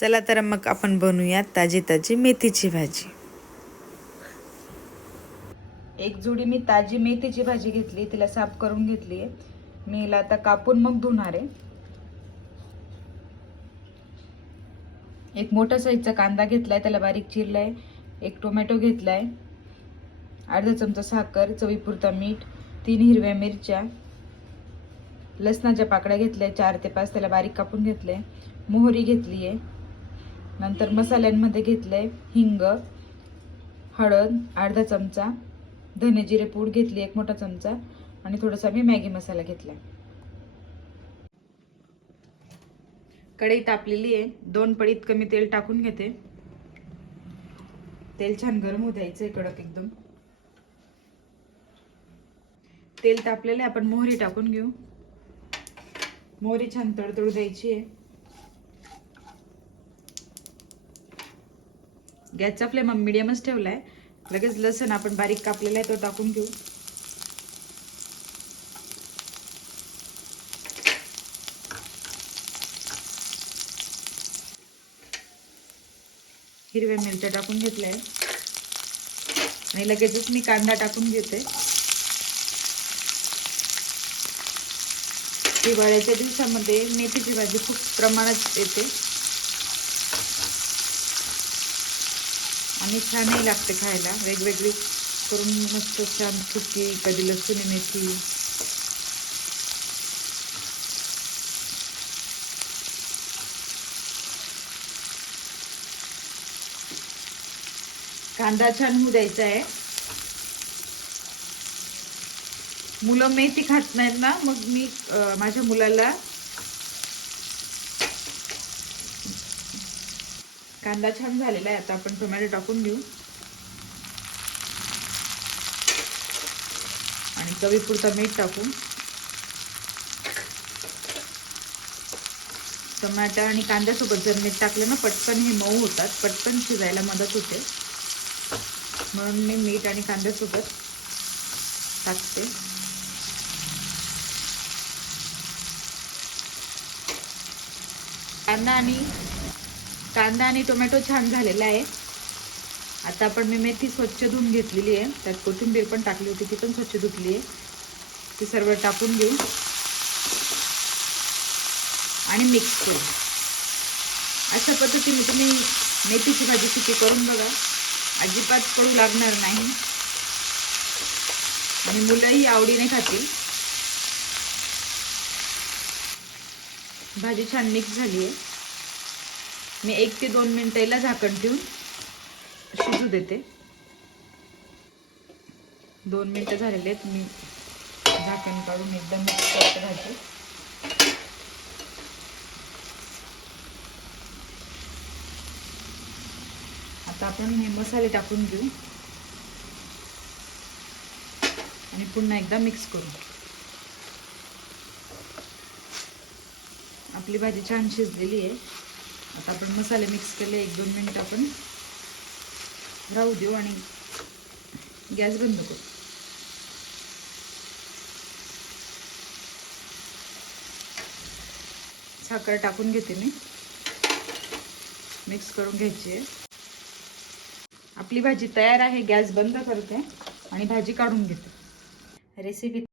चला तर मग आपण बनवूया ताजी ताजी मेथीची भाजी. एक जुडी मी ताजी मेथीची भाजी घेतली तिला साफ करून घेतली. मी हिला आता कापून मग धुणार आहे. एक मोठा साईजचा कांदा घेतलाय त्याला बारीक चिरलाय. एक टोमॅटो घेतलाय. अर्धा चमचा साखर चवीपुरता मीठ तीन हिरव्या मिरच्या. लसणाच्या पाकळ्या घेतल्या चार ते पाच त्याला बारीक कापून घेतले मोहरी घेतली आहे नंतर मसाल्यांमध्ये घेतलंय हिंग हळद अर्धा चमचा धने जिरे पूड घेतली एक मोठा चमचा आणि थोडासा मी मॅगी मसाला घेतला कढई तापलेली आहे. दोन पडीत कमी तेल टाकून घेते. तेल छान गरम होऊ द्यायचंय कडक एकदम. तेल तापलेलं आहे. आपण मोहरी टाकून घेऊ. मोहरी छान तडतडू द्यायची आहे. गॅसचा फ्लेम मिडियमच ठेवलाय. लगेच लसण आपण बारीक कापलेला आहे तो टाकून घेऊ. हिरव्या मिरच्या टाकून घेतल्या आणि लगेचच मी कांदा टाकून घेते. हिवाळ्याच्या दिवसामध्ये मेथीची भाजी खूप प्रमाणात येते. आणि छानही लागते खायला. वेगवेगळी करून मस्त छान सुकी कधी लसूण मेथी. कांदा छान होऊ द्यायचा आहे. मुलं मेथी खात नाहीत ना मग मी माझ्या मुलाला कांदा छान झालेला आहे. आता आपण टोमॅटो टाकून घेऊ. आणि चवीपुरता मीठ टाकू टोमॅटो आणि कांद्यासोबत जर मीठ टाकलं ना पटकन हे मऊ होतात. पटकन शिजायला मदत होते. म्हणून मी मीठ आणि कांद्यासोबत टाकते. कांदा आणि कांदा आणि टोमॅटो छान झालेला आहे. आता आपण मी मेथी स्वच्छ धुवून घेतलेली आहे. त्यात कोथिंबीर पण टाकली होती ती पण स्वच्छ धुतली आहे. ती सर्व टाकून घेऊ. आणि मिक्स करू. अशा पद्धतीने तुम्ही मेथीची भाजी किती करून बघा. अजिबात पडू लागणार नाही. आणि मुलंही आवडीने खातील. भाजी छान मिक्स झाली आहे. मी एक ते दोन मिनिटाला झाकण ठेवून शिजू देते. दोन मिनटं झालेले आहेत मी झाकण काढून एकदम मिक्स आता आपण हे मसाले टाकून घेऊ. आणि पुन्हा एकदा मिक्स करू. आपली भाजी छान शिजलेली आहे. आता आपण मसाले मिक्स केले एक दोन मिनिट आपण राहू देऊ आणि गॅस बंद करू. साखर टाकून घेते मी. मिक्स करून घ्यायची आहे. आपली भाजी तयार आहे गॅस बंद करते आणि भाजी काढून घेते. रेसिपी